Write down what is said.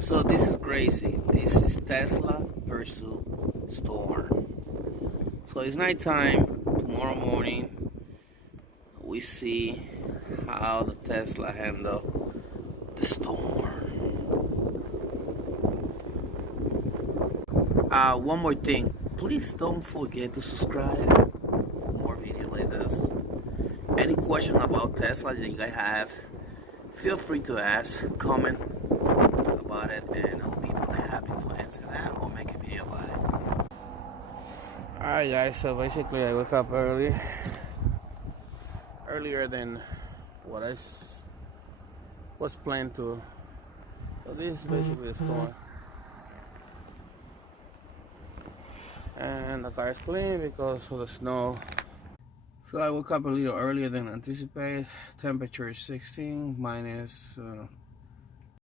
So this is crazy. This is Tesla versus Storm. So it's nighttime. Tomorrow morning, we see how the Tesla handle the storm. One more thing. Please don't forget to subscribe for more videos like this. Any question about Tesla that you guys have, feel free to ask, comment about it, and I'll be more than happy to answer that or make a video about it. Alright guys, so basically I woke up earlier than what I was planned to. So this is basically the storm. And the car is clean because of the snow. So I woke up a little earlier than anticipated. Temperature is 16, minus